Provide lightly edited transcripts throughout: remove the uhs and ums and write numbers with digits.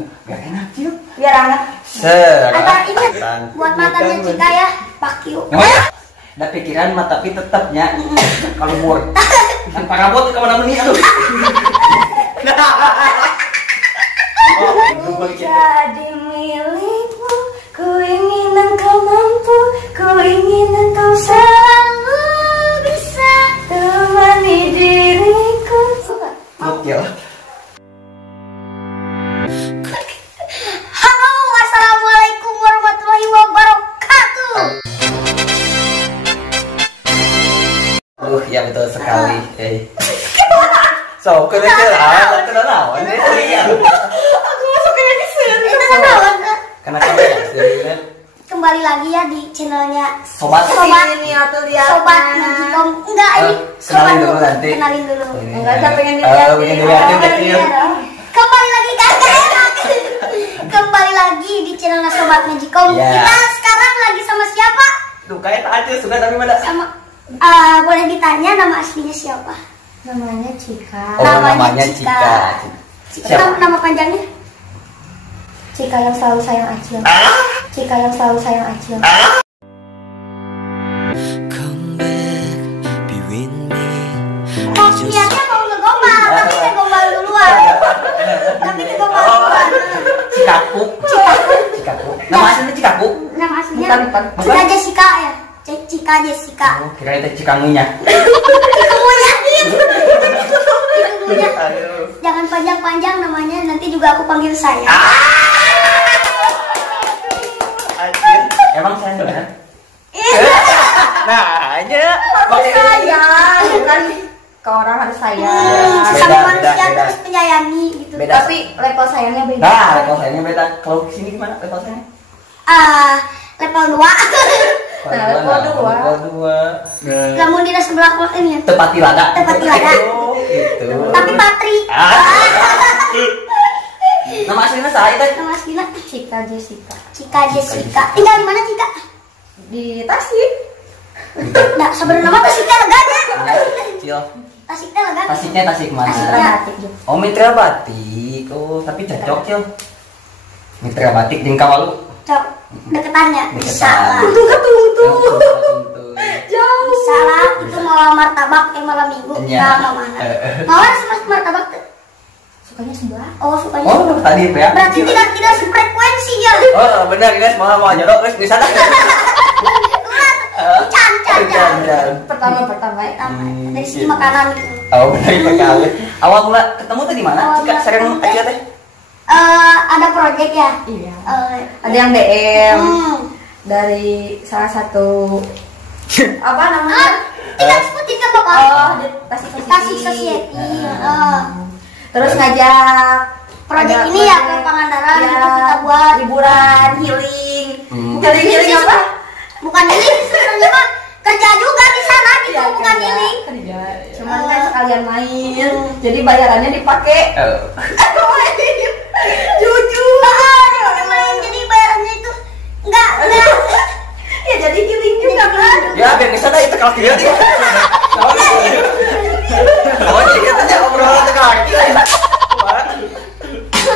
Biar enak Cil. Biar hangat. Antara ingat buat matanya Cika ya, Pak Q. Ada pikiran mah tapi tetapnya kalau mur. Kan parabot kemana meni aduh. Jadi milikmu, ku ingin engkau mampu, ku ingin engkau selalu bisa temani diriku. Oke. Halo, assalamualaikum warahmatullahi wabarakatuh. Ya betul sekali. So, kenal naon deh. Aku masuk kayak di sini. Itu kan naon? Karena kamu ya, kembali lagi ya di channelnya sobat Ini atau lihat. Sobat Magicom. Enggak, ini kenalin dulu nanti. Kenalin dulu. Enggak, saya pengen dilihat. Pengen dilihatin kecil. Kembali lagi kakak. Kembali lagi di channelnya Sobat Magicom. Ya. Kita sekarang lagi sama siapa? Tuh kayak aja sudah tapi mana? Sama boleh ditanya nama aslinya siapa? Namanya Cika. Oh, namanya Cika. Nama panjangnya? Cika yang selalu sayang Acil. Cika yang selalu sayang Acil. Niatnya mau ngegombal, tapi ngegombal duluan. Tapi ngegombal duluan. Cikaku. Nama aslinya Cikaku. Nama aslinya Bukan. Cika Jessica ya. Cika Jessica. Oh, kira itu Cikangunya. Cikangunya. Cikangunya. Jangan panjang-panjang namanya, nanti juga aku panggil saya. Emang saya benar? Nah, aja. Harus sayang, kan ke orang harus sayang. Sesama Beda, manusia beda. terus menyayangi gitu. Beda. Tapi level sayangnya beda. Nah, level sayangnya beda. Kalau kesini gimana level sayangnya? Level 2. Level dua. Namun di sebelah kos ini ya. Tepati lada. Tepati lada. Oh, gitu. Tapi Patri. Nama aslinya saya tadi. Nama aslinya Cika Jessica. Cika Jessica. Tinggal di mana Cika? Di Tasik. Nah, sebenarnya nama Tasiknya leganya. Cil. Tasiknya lega. Tasiknya Tasik mana? Batik juga. Oh, Mitra Batik. Oh, tapi cocok, Cil. Mitra Batik jeung Kawalu. Cok, deketannya bisa lah. Tunggu. Jauh. Bisa lah. Itu malam martabak malam minggu. Iya. Nah, mana? Mawar sama martabak tuh. Sukanya sebelah. Oh, sukanya. Oh, tadi ya. Berarti tidak sefrekuensi ya. Oh, benar, guys. Mau jodoh guys di sana. Can. Pertama. Dari segi makanan gitu. Oh, dari PKL. Awal mula ketemu tuh di mana? Awal Cika mula sering ketemu aja teh. Ada project ya. Iya. Eh, Ada yang DM hmm. dari salah satu apa namanya? Tidak sebutin ke bapak. Oh, di Tasik Tasik Society. Terus ngajak Project ada ini ya ke project, Pangandaran ya, gitu kita buat liburan, healing. Healing apa? Bukan healing, sebenarnya mah kerja juga di sana gitu, Iya, bukan healing. Kerja. Cuman kan sekalian main. Jadi bayarannya dipakai. Jujur. Main, jadi bayarannya itu enggak. Ya jadi healing juga kan. Ya, biar di sana itu kalau dia. Oh, jadi katanya obrolan teh kaki.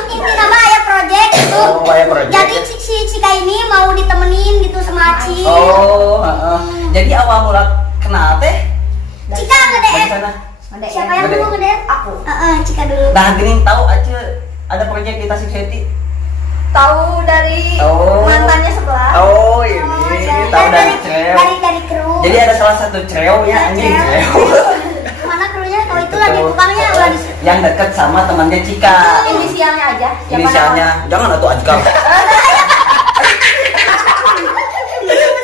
Ini nama ayah project gitu. Oh, ayah project. Jadi si Cika ini mau ditemenin gitu sama Aci. Oh, jadi awal mula kenal teh Cika dari nge-DM. sana. Siapa yang dulu nge-DM? Aku. Cika dulu. Nah, gini tahu aja ada proyek di Tasik City. Tahu dari Oh. mantannya sebelah. Oh, ini Cewek. tahu dari Creo. Dari kru. Jadi ada salah satu Creo ya, anjing Creo. Mana krunya? Oh, itu lagi tukangnya lagi. Yang dekat sama temannya Cika. Inisialnya aja. Siapa Inisialnya, jangan atuh Ajkal.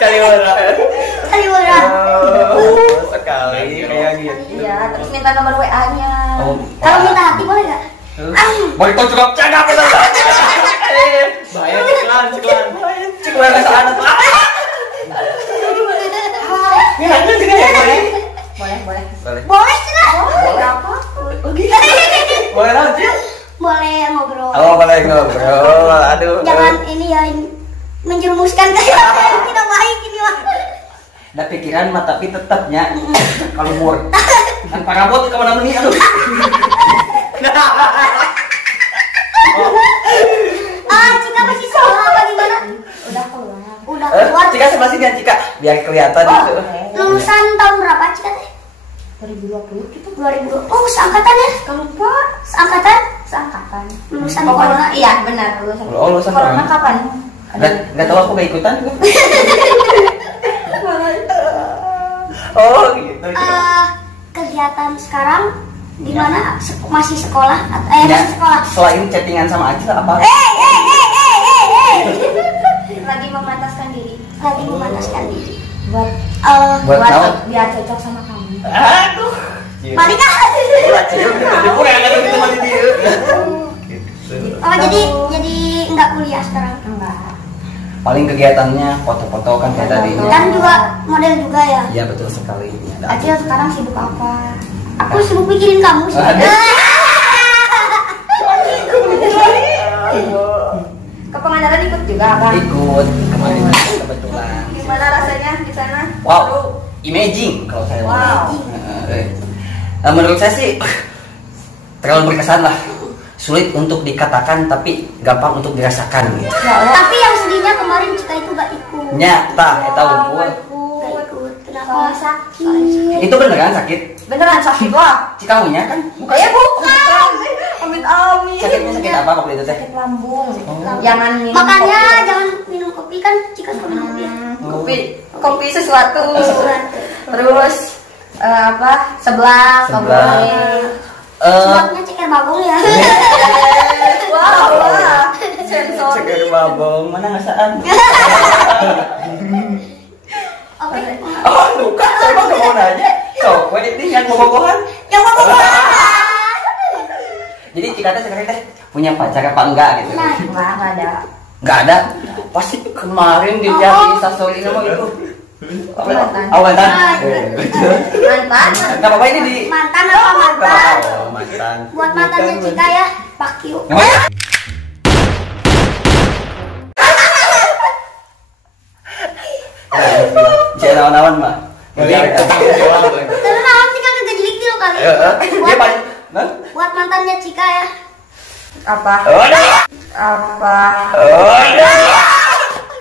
Kali mana? Kali orang. Oh, sekali kayak gitu. Iya, terus minta nomor WA-nya. Oh, Kalau minta hati boleh nggak? boleh kau juga cakap betul. Bahaya ciklan sana tuh. Ini lanjut juga ya, boleh? Boleh. Boleh. Boleh Cika. Boleh apa? Boleh lanjut. Boleh ngobrol. Oh, boleh ngobrol. Aduh. Jangan ini ya menjerumuskan kayak tidak baik ini mah. Ada pikiran mah tapi tetapnya kalau mur. Kan parabot kemana meni aduh. sebelah sini ya Cika, biar kelihatan gitu. Lulusan tahun berapa Cika teh? 2020 gitu. 2020. Oh, seangkatan ya? Kamu Pak, Seangkatan? seangkatan. Lulusan Pokoknya corona. iya benar lulusan. Oh, lulusan corona corona. kapan? Nggak tahu, aku gak ikutan. Oh gitu. Kegiatan sekarang di mana? Masih sekolah? Ya, Masih sekolah. selain chattingan sama Acil apa? Lagi memantaskan diri. Lagi memantaskan diri. Buat Buat tahu. biar cocok sama kamu. Aduh. Balik ah. Acil kurang ada gitu masih dia. Gitu. Oh, jadi nggak kuliah sekarang. Enggak. Paling kegiatannya foto-foto kan kayak tadi. Kan juga model juga ya. Iya betul sekali. Acil sekarang sibuk apa? Aku sibuk mikirin kamu sih. Ke Pangandaran ikut juga apa? Ikut kemarin kebetulan. Gimana rasanya di sana? Wow, amazing kalau saya Wow. Menurut saya sih terlalu berkesan lah. Sulit untuk dikatakan tapi gampang untuk dirasakan gitu. Tapi yang sedihnya kemarin Cika itu gak ikut. Nyata, eta unggul. Gak ikut. Kenapa? Soalnya sakit. Itu beneran sakit? Beneran sakit lah. Cikamunya kan? Mukanya bukan. Amit-amit. Sakitnya sakit apa waktu itu teh? Sakit lambung. Oh. Jangan minum. Makanya kopi. jangan minum kopi kan Cika suka minum kopi. Kopi sesuatu. Terus apa? Sebelah. Sebabnya ceker bagong ya. Wah. Sensor. Ceker babong, mana ngasaan? Oke. Oh, luka, saya mau mau nanya. So, ini yang bobogohan. Yang mau ngomong. Jadi Cika teh sekarang teh punya pacar apa enggak gitu? Nah, Enggak ada. Enggak ada. Pasti kemarin dilihat di instastory nama itu. Mantan. Oh, mantan. Mantan. Enggak apa-apa ini di mantan apa mantan? Oh, mantan. Buat mantannya Cika ya, Pak Q. Jangan nawan-nawan mah. Tapi malam Cika kagak jelik dulu kali. Dia paling Buat mantannya Cika ya. Apa? Apa?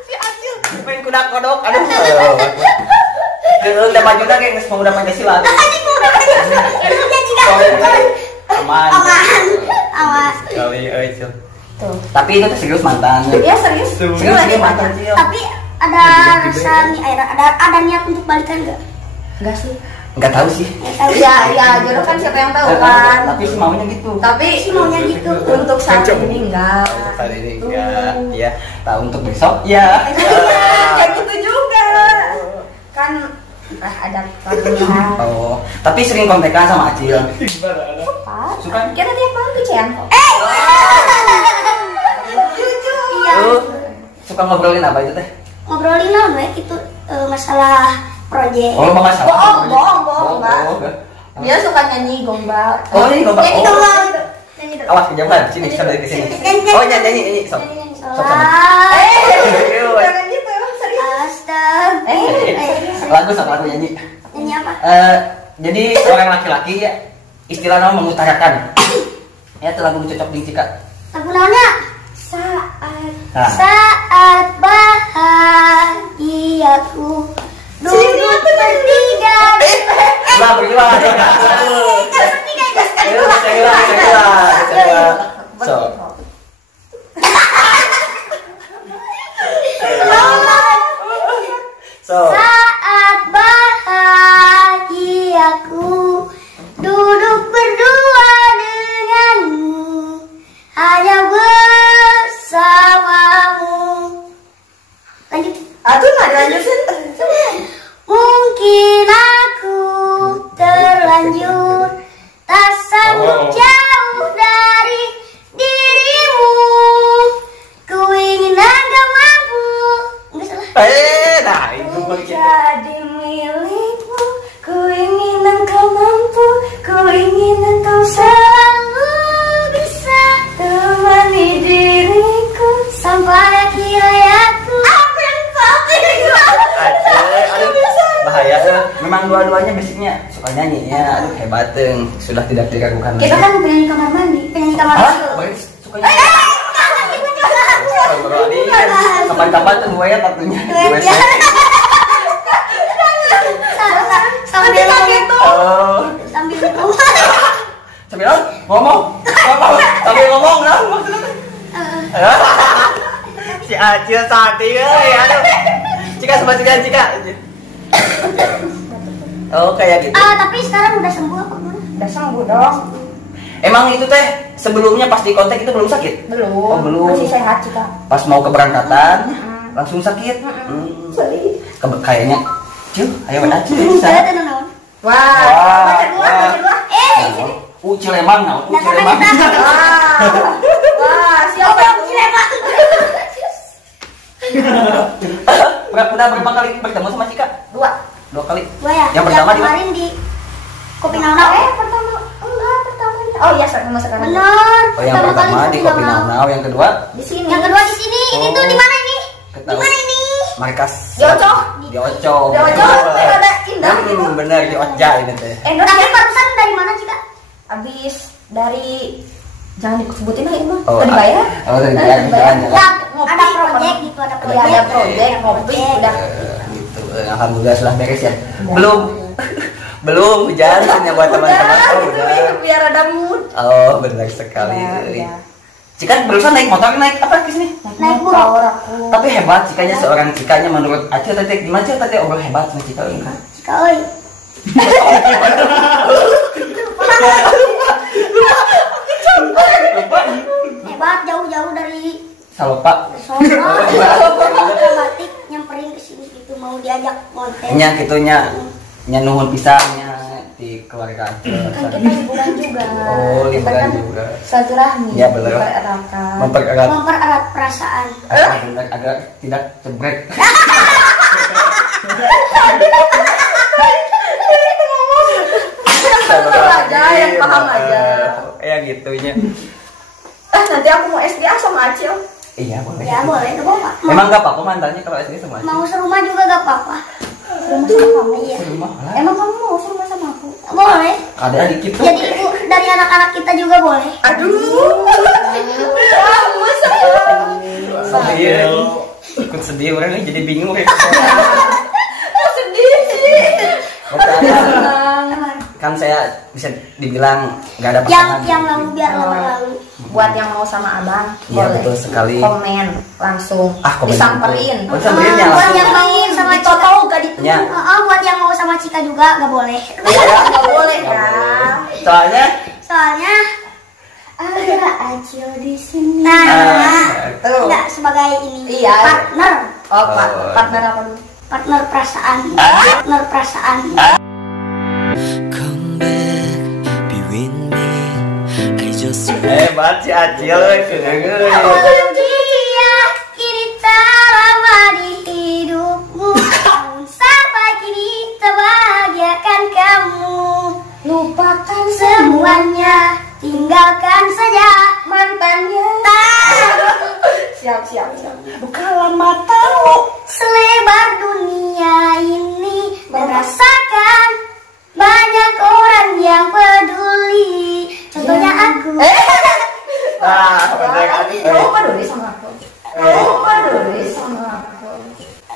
Si Acil main kuda kodok. Aduh. Udah maju dah geng, mau udah Pancasila. Anjing mau udah kerja Cika. Aman. Awas. Kali Acil. Tuh. Tapi itu tuh serius mantan. Dia serius? Serius dia mantan Acil. Tapi ada rasa ada niat untuk balikan enggak? Enggak sih. Enggak tahu sih. Ya jodoh kan siapa yang tahu kan. Tapi sih maunya gitu. Tapi Sih maunya gitu. untuk saat ini enggak. Hari ini enggak. Ya, tahu untuk besok ya. Kayak gitu juga. Kan ada panggilan. Oh, tapi sering kontekan sama Acil. Suka? Kita tiap malam tuh Cian kok. Jujur. Iya. Suka ngobrolin apa itu teh? Ngobrolin naon we itu masalah proyek. Oh, mau masalah. Bohong, enggak. Dia suka nyanyi gombal. Oh, nyanyi gombal. Nyanyi Oh. gombal. Nyanyi doang. Awas kejauhan, sini sampai ke sini. Oh, nyanyi, sok. Sok sama. Jangan gitu emang serius. Astaga. Lagu sama lagu nyanyi. Nyanyi apa? Jadi orang laki-laki ya istilahnya mengutarakan. Ya, itu lagu cocok di Cika. Lagu naonnya? Nah. Saat bahagiaku duduk bertiga. Lah, berilah. So. Saat bahagiaku duduk berdua denganmu, hanya bersamamu. Lanjut. Aduh nggak dilanjutin. Mungkin aku terlanjur tak sanggup jauh dari dirimu. Ku ingin engkau mampu. Enggak salah. Nah, itu Jadi milikmu, ku ingin engkau mampu, ku ingin engkau Selalu bisa temani diriku. sampai akhir hayatku. Apa yang bahaya memang dua-duanya basicnya suka nyanyi ya. Aduh hebat sudah tidak diragukan Kita kan penyanyi kamar mandi, penyanyi kamar mandi. suka nyanyi. Kapan-kapan tuh gue ya tentunya. ngomong lah maksudnya. Si Acil tadi aduh. Cika sama Cika. Oh kayak gitu. Tapi sekarang udah sembuh apa gimana? Udah sembuh dong. Emang itu teh sebelumnya pas di kontak itu belum sakit? Belum. Oh, belum. Masih sehat Cika. Pas mau keberangkatan langsung sakit. Kayaknya Cil, ayo benar Cil. Saya tenang. Wah. Baca dua. Cilemang. Wah, siapa yang Cilemang? Udah berapa kali bertemu sama Cika? 2 kali. Ya. Yang pertama di kemarin di Kopi Naunau. pertama. Enggak, pertamanya. Oh iya, sekarang. Benar. Oh yang pertama di Kopi Naunau, yang kedua Di sini. Yang kedua di sini. Ini tuh di mana ini? Di mana ini? Markas Di Oco. Di Oco. Ada indah gitu. Bener di Oja ini teh. Tapi barusan dari mana Cika? Habis dari jangan disebutin lah ini. Oh, Tadi bayar. Oh, tadi bayar. Jangan. Ada proyek gitu, ada proyek. Ada proyek ngopi udah. Gitu. Alhamdulillah sudah beres ya. Belum hujan hanya buat teman-teman. Oh, udah. Biar ada mood. Oh, benar sekali. Ya. Cika barusan naik motor naik apa ke sini? Naik motor aku. Tapi hebat Cikanya seorang Cikanya menurut Acil tadi gimana Cil tadi obrol hebat sama Cika ini kan? Cika oi. Hebat jauh-jauh dari Salopa. batik nyamperin ke sini gitu mau diajak konten. Nya kitunya nuhun pisahnya di keluarga Acil. Kan kita liburan juga. Oh, Kita liburan kan juga. silaturahmi. Ya, bener. Mempererat perasaan. Benar agak tidak cebrek. Aja yang paham aja. Ya gitunya. Nanti aku mau SDA sama Acil. Iya boleh. Ya boleh, gak apa-apa. Emang gak apa-apa mantannya kalau SD sama Acil? Mau serumah juga gak apa-apa. Rumah sama kamu. Iya. Serumah lah. Emang kamu mau sama aku? Boleh. Ada dikit tuh. Jadi ibu dari anak-anak kita juga boleh. Aduh. Sedih. Ikut sedih orang ini jadi bingung ya. Sedih sih. Kan saya bisa dibilang nggak ada pasangan. Yang lalu biar lalu. Buat yang mau sama abang, Iya boleh. betul sekali. Komen langsung. Komen Disamperin. gitu. Oh, disamperin ya Buat langsung. yang mau sama Cika Toto gak ditunggu. Ya. Buat yang mau sama Cika juga gak boleh. Gak boleh Nggak ya. boleh. Soalnya ada Acil di sini. Nah, tuh. enggak sebagai ini Iya. partner, Oh, partner apa dulu? partner perasaan, partner perasaan. Come back, be with me. I just hebat si Acil. Dia kini tak lama di hidupmu, namun sampai kini terbahagiakan kamu. Lupakan Semuanya, tinggalkan saja mantannya. Siap. Bukalah matamu. Selebar dunia ini merasakan banyak orang yang peduli. Contohnya aku. Nah, bener kan? Kamu peduli sama aku.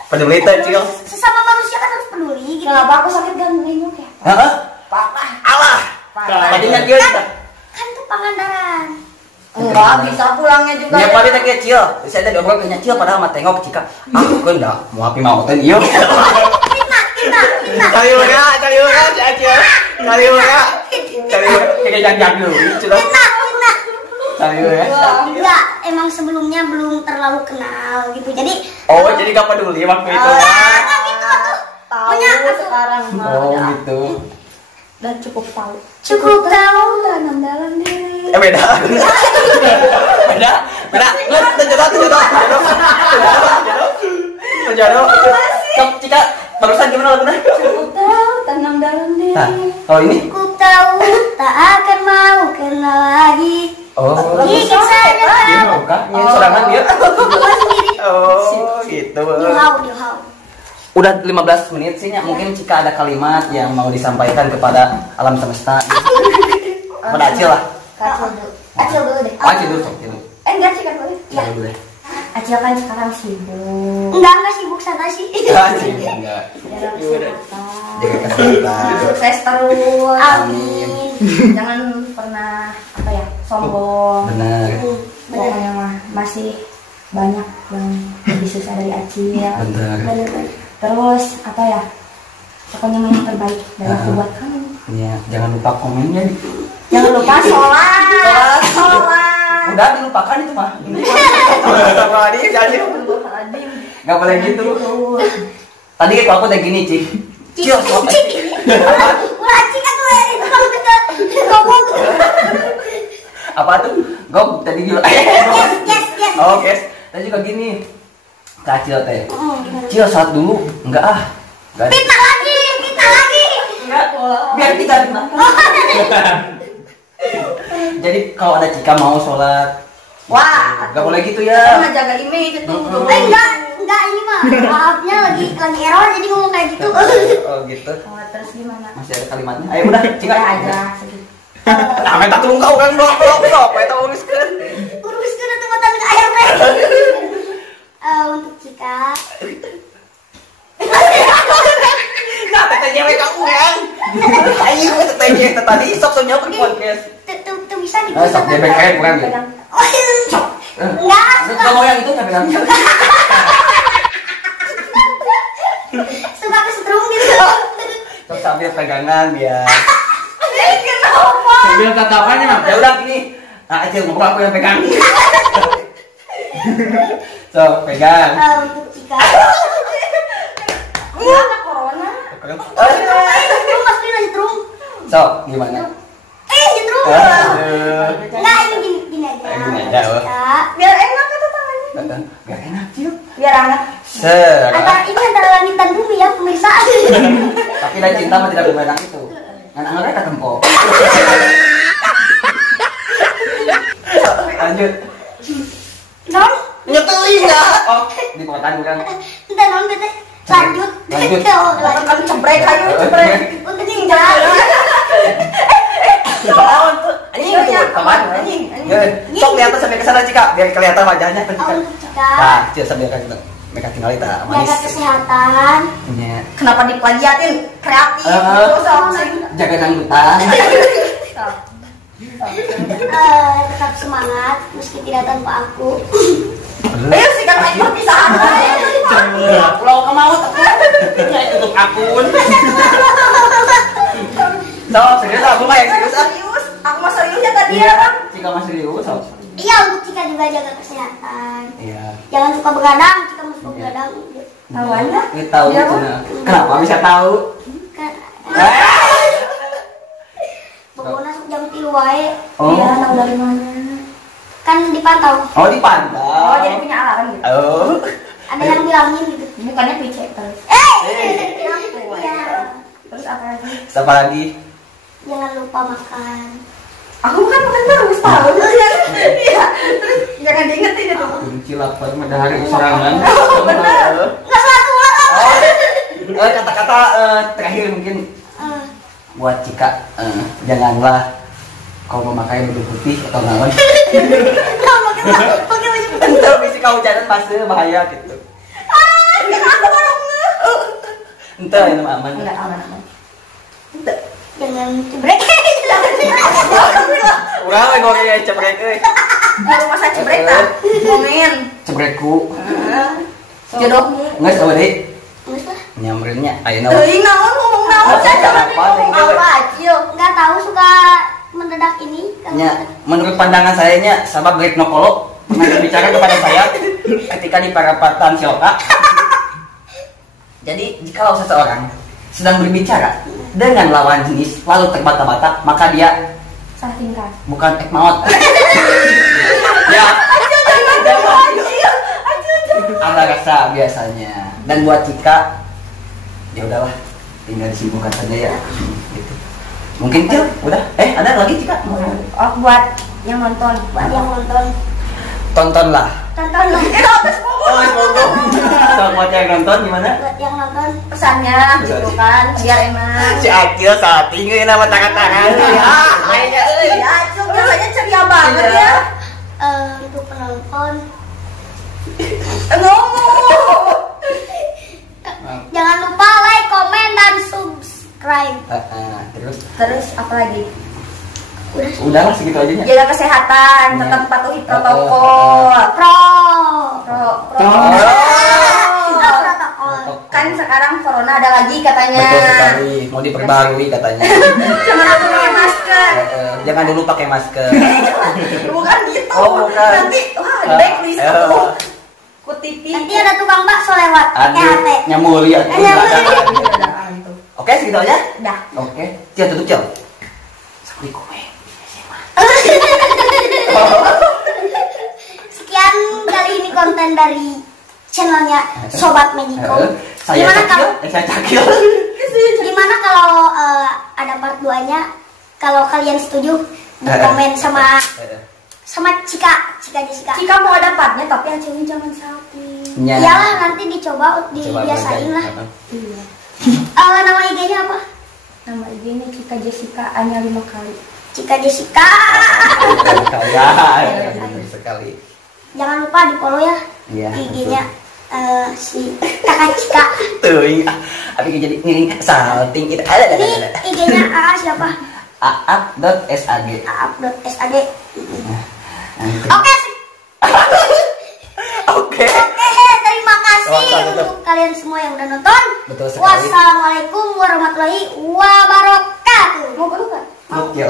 Peduli tuh Cil. Sesama manusia kan harus peduli gitu. Kenapa aku sakit gantengnya kayak? Heeh. Parah. Allah. Tadinya dia Kan tuh Pangandaran. Enggak bisa pulangnya juga. ya paling tak Cil. Saya tadi obrol kayaknya Cil padahal mah tengok Cika. Aku kan dah mau api mau teh ieu. Kita. Cari ora si Acil. Cari ora. Kayak jangan dulu. Cil. Cari ora. Enggak, emang sebelumnya belum terlalu kenal gitu. Jadi Oh, jadi gak peduli waktu itu. gitu tuh. Tahu Punya aku. sekarang mah. Oh, Udah. gitu. Dan cukup tahu. Cukup tahu Tanam dalam diri. Beda. Tunjuk. Cika, barusan gimana lagunya? Cukup tahu tanam dalam diri. Nah, kalau ini? Cukup tahu tak akan mau kenal lagi. Oh, Gigit saja dia kamu. buka, ini sorangan dia. Gua sendiri. Oh, gitu. Dihau. Udah 15 menit sih, mungkin Cika ada kalimat yang mau disampaikan kepada alam semesta. Kepada Acil lah. Acil dulu deh. Acil dulu, Acil dulu. Enggak sih kan boleh. Acil dulu deh. Acil kan sekarang sibuk. Enggak sibuk sana sih. Acil enggak. Jaga kesehatan. Sukses terus. Amin. Jangan pernah apa ya? sombong. Benar. Pokoknya mah masih banyak yang lebih susah dari Acil. Benar. Terus apa ya? Pokoknya mah yang terbaik dari aku buat kamu. Ya, jangan lupa komennya. Jangan lupa sholat. Udah dilupakan itu mah. Astagfirullahaladzim, jadi nggak boleh gitu. Tadi kalau aku udah gini, Cik. Cik. Wah, cik aku itu kalau kita ngomong. Apa tuh? Gok tadi juga. Yes. Oh, guys. Tadi juga gini. Kacil teh. Cil saat dulu. Enggak ah. Enggak. Kita lagi. Enggak. Biar kita Jadi kalau ada Cika mau sholat, Wah, nggak boleh gitu kita ya. mah jaga image itu. Enggak ini mah. Maafnya lagi error jadi ngomong kayak gitu. Oh gitu. Oh, terus gimana? Masih ada kalimatnya. Ayo udah, Cika Udah aja segitu. Nah, minta tolong kau kan blok. Kita uruskan. Uruskan atau mata ke air teh. Untuk Cika. Nah, teteh cewek kamu kan. Ayo, teteh cewek tadi sok soalnya ke podcast. Tuh bisa Sok dipisahkan. dia bengkel bukan gitu. Sok. Enggak, Enggak mau yang itu tapi kan. suka kesetrum gitu. Sok sambil pegangan biar. Kenapa? Sambil tatapannya. Ya udah gini. Nah, Acil ngobrol aku yang pegang. Sok, pegang. Untuk Cika. Mana corona? Lu pasti nyetrum. Sok, gimana? Nyetrum. Enggak, ini gini aja. Gini aja, oh. Cika. Biar enak itu tangannya. Biar enak, Cil. Biar hangat. Antara langit dan bumi ya pemirsa. Tapi dari cinta mah tidak berbenang itu. Anak-anaknya kata tempo. Lanjut. Non, Nyetui enggak? Oh, di potan bukan. entar non teh. Lanjut. Lanjut. Kan cebrek ayo cebrek. Untuk Cika. Anjing tuh, kemana? Anjing. Sok lihat sampai ke sana Cika, biar kelihatan wajahnya tuh Cika. Untuk Cika. Nah, Cil sambil kasih mereka tinggal itu manis. Jaga kesehatan. Punya Kenapa diplagiatin? Kreatif. Eh. Terus apa sih? jaga dangdutan. Tetap semangat meski tidak tanpa aku. Ayo sih kan main perpisahan. Pulau ke maut aku. Nggak tutup akun. So, serius aku mah yang serius ah. Serius? Aku mah serius ya tadi ya bang. Cika mah serius. So. Iya, untuk Cika juga jaga kesehatan. Iya. Jangan suka begadang, Cika mau suka begadang. Tahu aja. Ini tahu Iya, itu. Bang. Nah. Kenapa bisa tahu? Kan, Eh. pokoknya jam 3 wae. Oh. Iya, tahu dari mana? Kan dipantau. Oh, dipantau. Oh, jadi punya alarm gitu. Oh. Ada yang bilangin gitu. Bukannya picek terus. Iya. Terus apa lagi? Siapa lagi? Jangan lupa makan. Aku kan makan terus tahu ya. Iya. Terus jangan diingetin itu. Kunci lapar matahari serangan. Oh, benar. Enggak selalu lah. Oh. Kata-kata terakhir mungkin buat Cika, janganlah kau memakai baju putih atau naon. Pakai baju putih. Entar bisa kau jalan pasti bahaya gitu. Aku orang Entar ini mah aman. Enggak aman. jangan cebrek. Urang we goreng ya cebrek euy. Di rumah saya cebrek tak? Komen. Cebrekku. Jodohmu. Geus euy deui. Enggak lah. Nyamrinnya ayeuna. Teuing naon ngomong naon? Jangan ngomong apa Acil. Enggak tahu suka mendadak ini. Ya, menurut pandangan saya nya sahabat Greg Nokolo pernah berbicara kepada saya ketika di perapatan Siloka. Jadi jika seseorang sedang berbicara dengan lawan jenis lalu terbata-bata, maka dia Salah tingkah. bukan ekmaot. Ya, ada rasa biasanya. Dan buat Cika, ya udahlah, tinggal disimpulkan saja ya. Gitu. Mungkin Cil, udah. Ada lagi Cika? Oh, buat yang nonton. Buat yang nonton. Tontonlah. Tonton lah. Oh, semoga. So, buat yang nonton gimana? Buat yang nonton. Pesannya gitu kan, biar enak. Si Akil saat tinggi nama tangan-tangan. Kayaknya ya, Acil biasanya ceria banget ya. Untuk penonton. Ngomong. Jangan lupa like, komen, dan subscribe. Terus Terus apa lagi? Udahlah segitu aja ya. Jaga kesehatan, Iya. tetap patuhi protokol. Protokol. Kan sekarang corona ada lagi katanya. Betul sekali, mau diperbarui katanya. Jangan lupa pakai masker. Jangan dulu pakai masker. Bukan gitu. Oh, bukan. Nanti wah di backlist tuh. Ku TV. Nanti ada tukang bakso lewat pakai Aduh, HP. nyamuli ya. Itu. Oke, segitu aja. Dah. Oke, Cil tutup Cil. Assalamualaikum. Sekian kali ini konten dari channelnya Sobat Magico. Saya Gimana kalau Cakil. gimana kalau ada part 2-nya? Kalau kalian setuju, komen sama Cika Jessica. Jika mau ada partnya tapi acungnya jangan sakit. Iyalah, nanti dicoba dibiasain lah. Iya. Nama IG-nya apa? Nama IG-nya Cika Jessica hanya 5 kali. Cika Jessica. Ya, sekali. Jangan lupa di follow ya Iya, IG-nya si Kakak Cika. Tuh, tapi jadi ini salting itu ada. Ini IG-nya AA siapa? aap.sag. Aap.sag. Nanti. Oke, terima kasih untuk kalian semua yang udah nonton. Betul sekali. Wassalamualaikum warahmatullahi wabarakatuh. Mau peluk nggak? Oke.